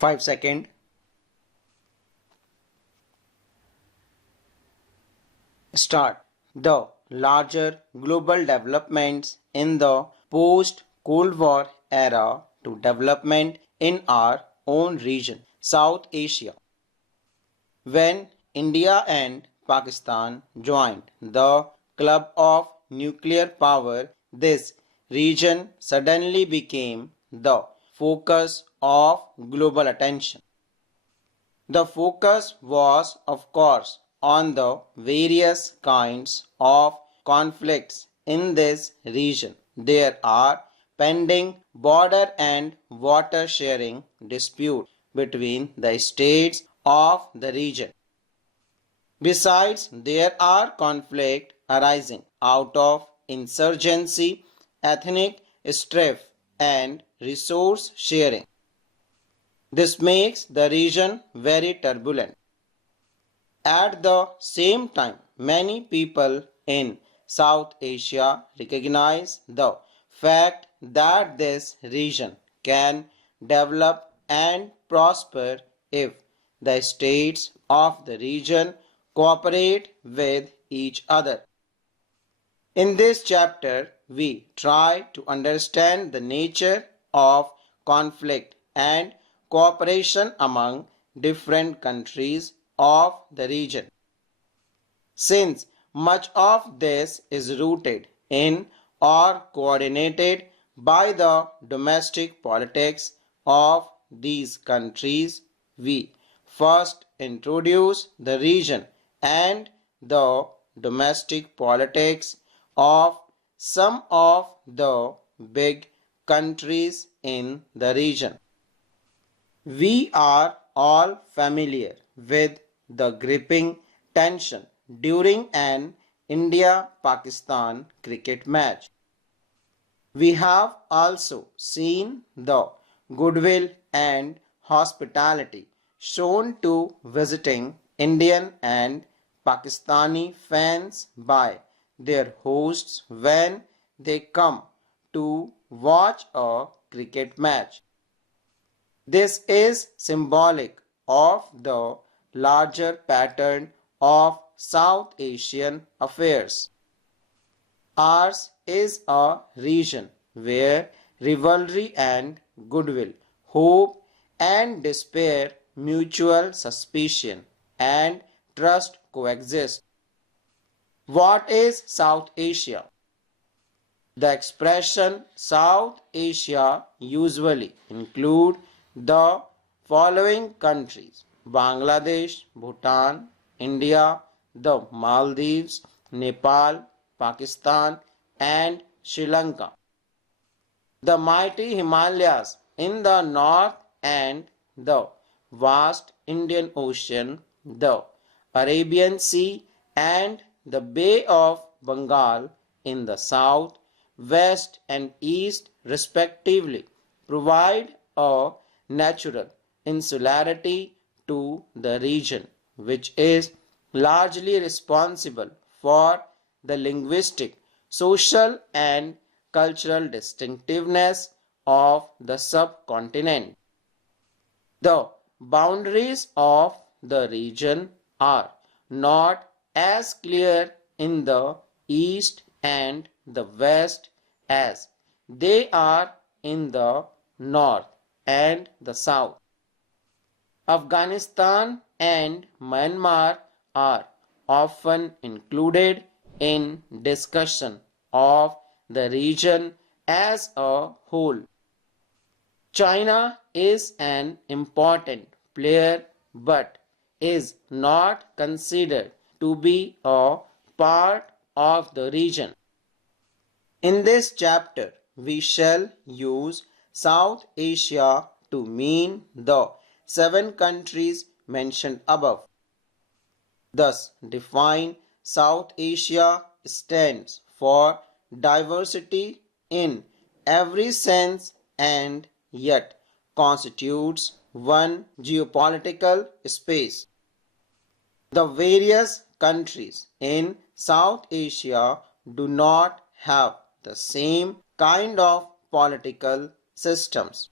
5 seconds. Start. The larger global developments in the post-Cold War era to development in our own region, South Asia. When India and Pakistan joined the club of nuclear power, this region suddenly became the focus of global attention. The focus was, of course, on the various kinds of conflicts in this region. There are pending border and water sharing disputes between the states of the region. Besides, there are conflicts arising out of insurgency, ethnic strife, and resource sharing. This makes the region very turbulent. At the same time, many people in South Asia recognize the fact that this region can develop and prosper if the states of the region cooperate with each other. In this chapter, we try to understand the nature of conflict and cooperation among different countries of the region. Since much of this is rooted in or coordinated by the domestic politics of these countries, we first introduce the region and the domestic politics of some of the big countries in the region. We are all familiar with the gripping tension during an India-Pakistan cricket match. We have also seen the goodwill and hospitality shown to visiting Indian and Pakistani fans by their hosts when they come to watch a cricket match. This is symbolic of the larger pattern of South Asian affairs. Ours is a region where rivalry and goodwill, hope and despair, mutual suspicion and trust coexist. What is South Asia? The expression South Asia usually include the following countries: Bangladesh, Bhutan, India, the Maldives, Nepal, Pakistan, and Sri Lanka. The mighty Himalayas in the north and the vast Indian Ocean, the Arabian Sea, and the Bay of Bengal in the south, west, and east, respectively, provide a natural insularity to the region, which is largely responsible for the linguistic, social, and cultural distinctiveness of the subcontinent. The boundaries of the region are not as clear in the east and the west as they are in the north and the south. Afghanistan and Myanmar are often included in discussion of the region as a whole. China is an important player but is not considered to be a part of the region. In this chapter, we shall use South Asia to mean the 7 countries mentioned above. Thus, define South Asia stands for diversity in every sense and yet constitutes one geopolitical space. The various countries in South Asia do not have the same kind of political systems.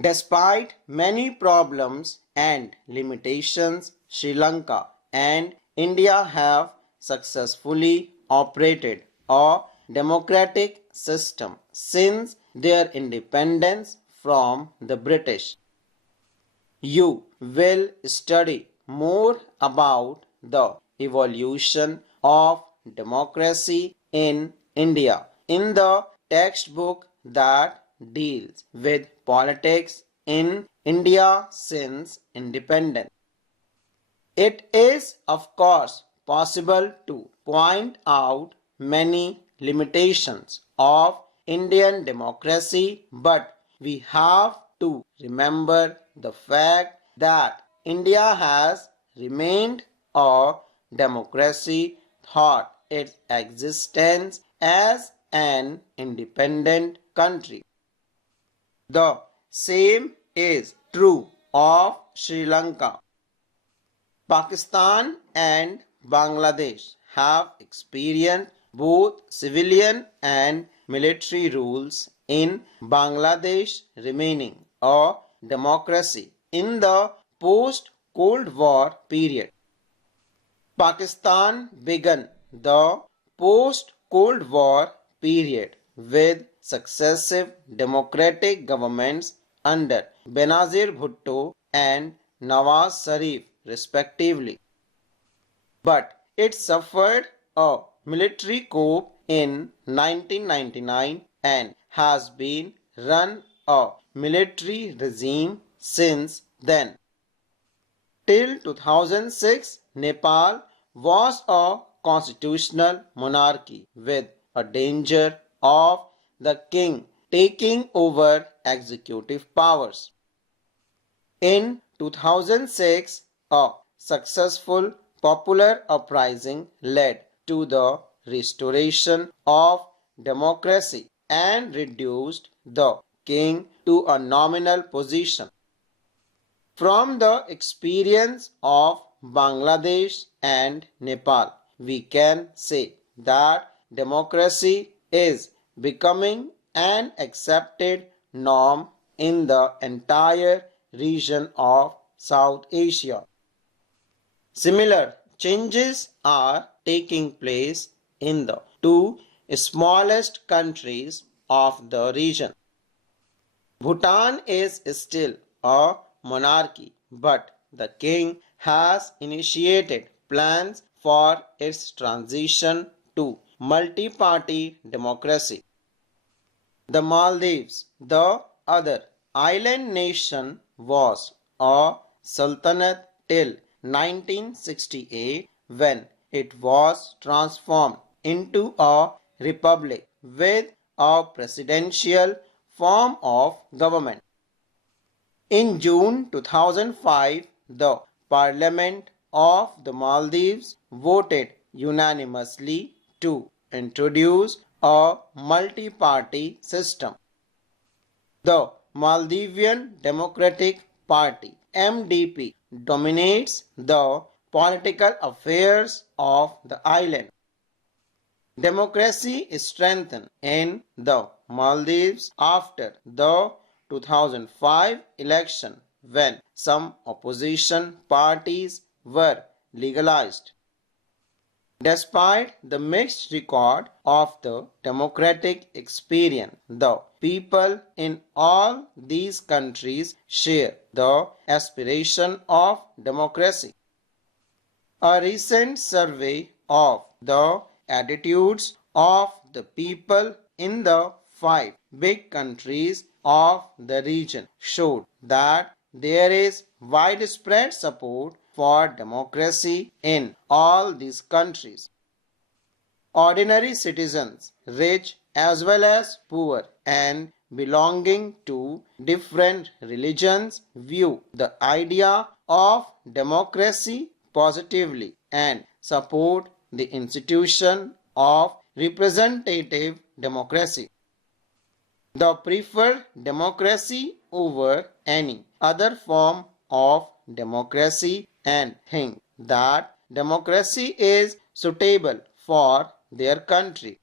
Despite many problems and limitations, Sri Lanka and India have successfully operated a democratic system since their independence from the British. You will study more about the evolution of democracy in India in the textbook that deals with politics in India since independence. It is, of course, possible to point out many limitations of Indian democracy, but we have to remember the fact that India has remained a democracy throughout its existence as an independent country. The same is true of Sri Lanka. Pakistan and Bangladesh have experienced both civilian and military rules, in Bangladesh remaining a democracy in the post-Cold War period. Pakistan began the post-Cold War period with successive democratic governments under Benazir Bhutto and Nawaz Sharif respectively. But it suffered a military coup in 1999 and has been run a military regime since then. Till 2006, Nepal was a constitutional monarchy with a danger of the king taking over executive powers. In 2006, a successful popular uprising led to the restoration of democracy and reduced the king to a nominal position. From the experience of Bangladesh and Nepal, we can say that democracy is becoming an accepted norm in the entire region of South Asia. Similar changes are taking place in the two smallest countries of the region. Bhutan is still a monarchy, but the king has initiated plans for its transition to multi-party democracy. The Maldives, the other island nation, was a sultanate till 1968 when it was transformed into a republic with a presidential form of government. In June 2005, the Parliament of the Maldives voted unanimously to introduce a multi-party system. The Maldivian Democratic Party (MDP) dominates the political affairs of the island. Democracy is strengthened in the Maldives after the 2005 election when some opposition parties were legalized. Despite the mixed record of the democratic experience, the people in all these countries share the aspiration of democracy. A recent survey of the attitudes of the people in the 5 big countries of the region showed that there is widespread support for democracy in all these countries. Ordinary citizens, rich as well as poor, and belonging to different religions, view the idea of democracy positively and support the institution of representative democracy. They prefer democracy over any other form of democracy and think that democracy is suitable for their country.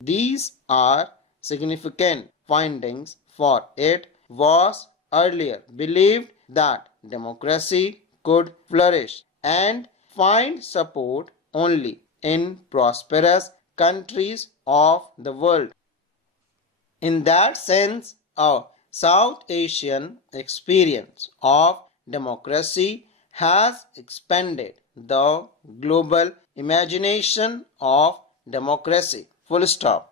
These are significant findings, for it was earlier believed that democracy could flourish and find support only in prosperous countries of the world. In that sense, a South Asian experience of democracy has expanded the global imagination of democracy. Full stop.